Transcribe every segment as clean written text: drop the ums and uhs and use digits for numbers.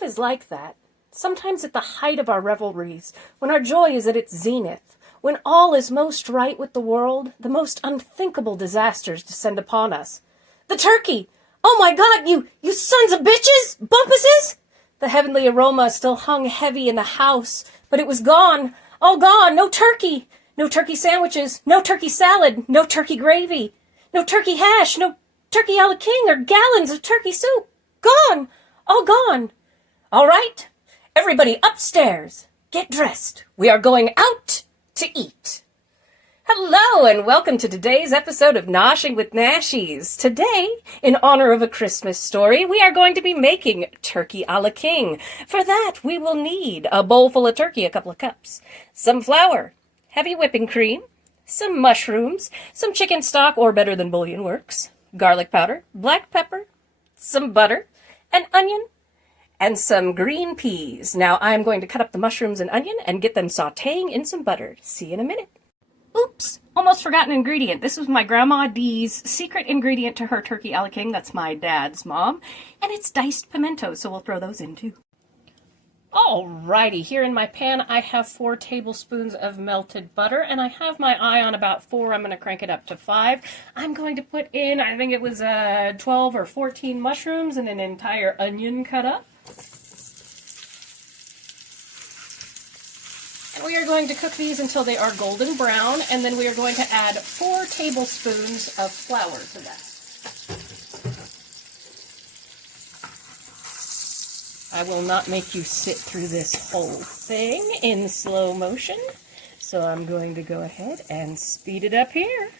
Life is like that. Sometimes at the height of our revelries, when our joy is at its zenith, when all is most right with the world, the most unthinkable disasters descend upon us. The turkey! Oh my God, you sons of bitches! Bumpuses! The heavenly aroma still hung heavy in the house, but it was gone. All gone. No turkey. No turkey sandwiches. No turkey salad. No turkey gravy. No turkey hash. No turkey a la king or gallons of turkey soup. Gone. All gone. All right. Everybody upstairs. Get dressed. We are going out to eat. Hello and welcome to today's episode of Noshing with Nashies. Today, in honor of a Christmas story, we are going to be making turkey a la king. For that, we will need a bowl full of turkey, a couple of cups, some flour, heavy whipping cream, some mushrooms, some chicken stock, or better than bouillon works, garlic powder, black pepper, some butter, an onion, and some green peas. Now, I'm going to cut up the mushrooms and onion and get them sautéing in some butter. See you in a minute. Oops, almost forgot an ingredient. This was my Grandma Dee's secret ingredient to her turkey a la king. That's my dad's mom. And it's diced pimentos, so we'll throw those in too. Alrighty, here in my pan I have 4 tablespoons of melted butter, and I have my eye on about 4. I'm going to crank it up to 5. I'm going to put in, I think it was 12 or 14 mushrooms and an entire onion cut up. And we are going to cook these until they are golden brown, and then we are going to add 4 tablespoons of flour to that. I will not make you sit through this whole thing in slow motion, so I'm going to go ahead and speed it up here.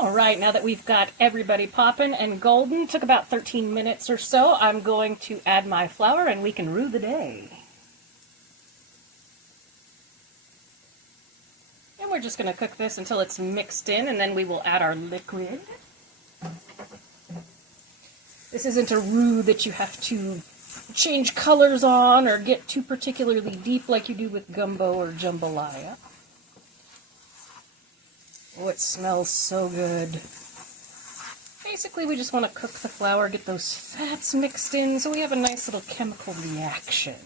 Alright, now that we've got everybody popping and golden, took about 13 minutes or so, I'm going to add my flour and we can rue the day. And we're just going to cook this until it's mixed in, and then we will add our liquid. This isn't a roux that you have to change colors on or get too particularly deep like you do with gumbo or jambalaya. Oh, it smells so good. Basically, we just want to cook the flour, get those fats mixed in, so we have a nice little chemical reaction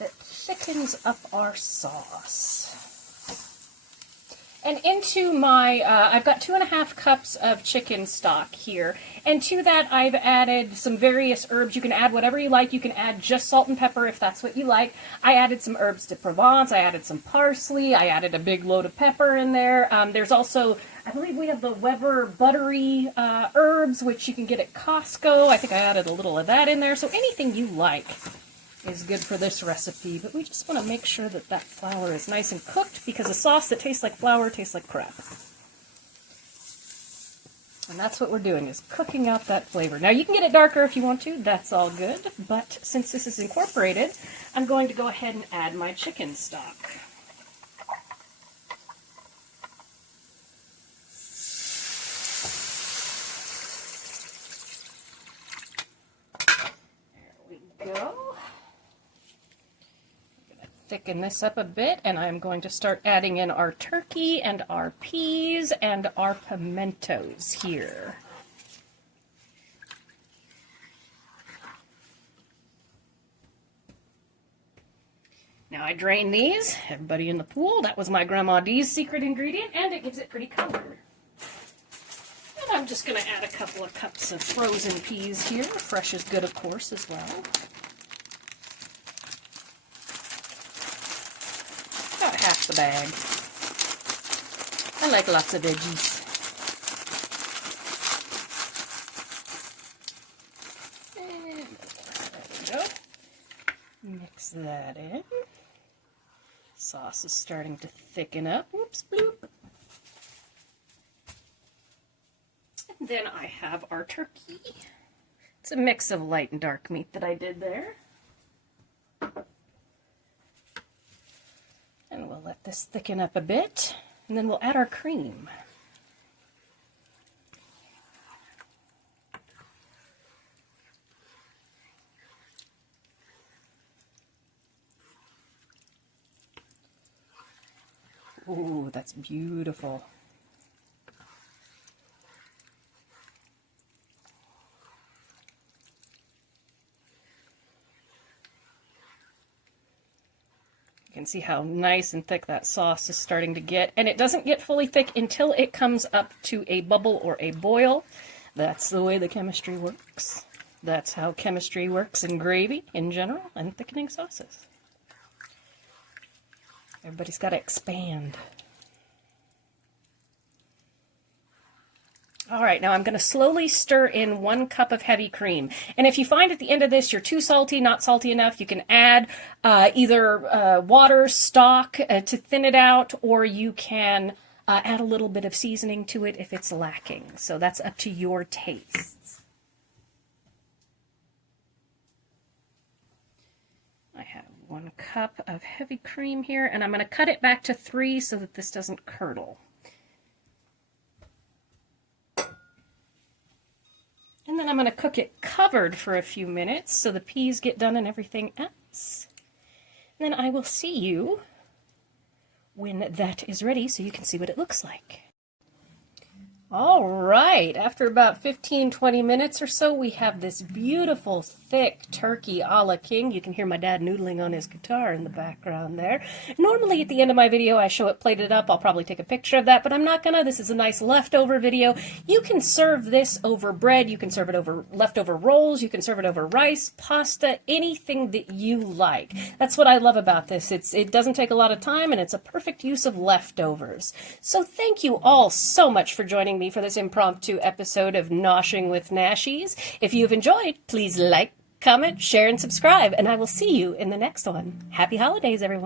that thickens up our sauce. And into my, I've got 2.5 cups of chicken stock here, and to that I've added some various herbs. You can add whatever you like. You can add just salt and pepper if that's what you like. I added some herbs de Provence, I added some parsley, I added a big load of pepper in there. There's also, I believe we have the Weber buttery herbs, which you can get at Costco. I think I added a little of that in there, so anything you like is good for this recipe, but we just want to make sure that that flour is nice and cooked, because a sauce that tastes like flour tastes like crap. And that's what we're doing, is cooking out that flavor. Now you can get it darker if you want to, that's all good, but since this is incorporated, I'm going to go ahead and add my chicken stock. Go. I'm going to thicken this up a bit, and I'm going to start adding in our turkey and our peas and our pimentos here. Now I drain these. Everybody in the pool, that was my Grandma Dee's secret ingredient, and it gives it pretty color. And I'm just going to add a couple of cups of frozen peas here. Fresh is good, of course, as well. About half the bag. I like lots of veggies. And there we go. Mix that in. Sauce is starting to thicken up. Whoops, bloop. And then I have our turkey. It's a mix of light and dark meat that I did there. And we'll let this thicken up a bit, and then we'll add our cream. Ooh, that's beautiful. You can see how nice and thick that sauce is starting to get, and it doesn't get fully thick until it comes up to a bubble or a boil. That's the way the chemistry works. That's how chemistry works in gravy in general and thickening sauces. Everybody's got to expand. All right, now I'm going to slowly stir in 1 cup of heavy cream. And if you find at the end of this you're too salty, not salty enough, you can add either water, stock to thin it out, or you can add a little bit of seasoning to it if it's lacking. So that's up to your tastes. I have 1 cup of heavy cream here, and I'm going to cut it back to 3 so that this doesn't curdle. And then I'm going to cook it covered for a few minutes so the peas get done and everything else. And then I will see you when that is ready so you can see what it looks like. All right, after about 15-20 minutes or so, we have this beautiful, thick turkey a la king. You can hear my dad noodling on his guitar in the background there. Normally, at the end of my video, I show it plated up. I'll probably take a picture of that, but I'm not gonna. This is a nice leftover video. You can serve this over bread. You can serve it over leftover rolls. You can serve it over rice, pasta, anything that you like. That's what I love about this. It doesn't take a lot of time, and it's a perfect use of leftovers. So thank you all so much for joining me for this impromptu episode of Noshing with Nashies. If you've enjoyed, please like, comment, share, and subscribe, and I will see you in the next one. Happy holidays, everyone.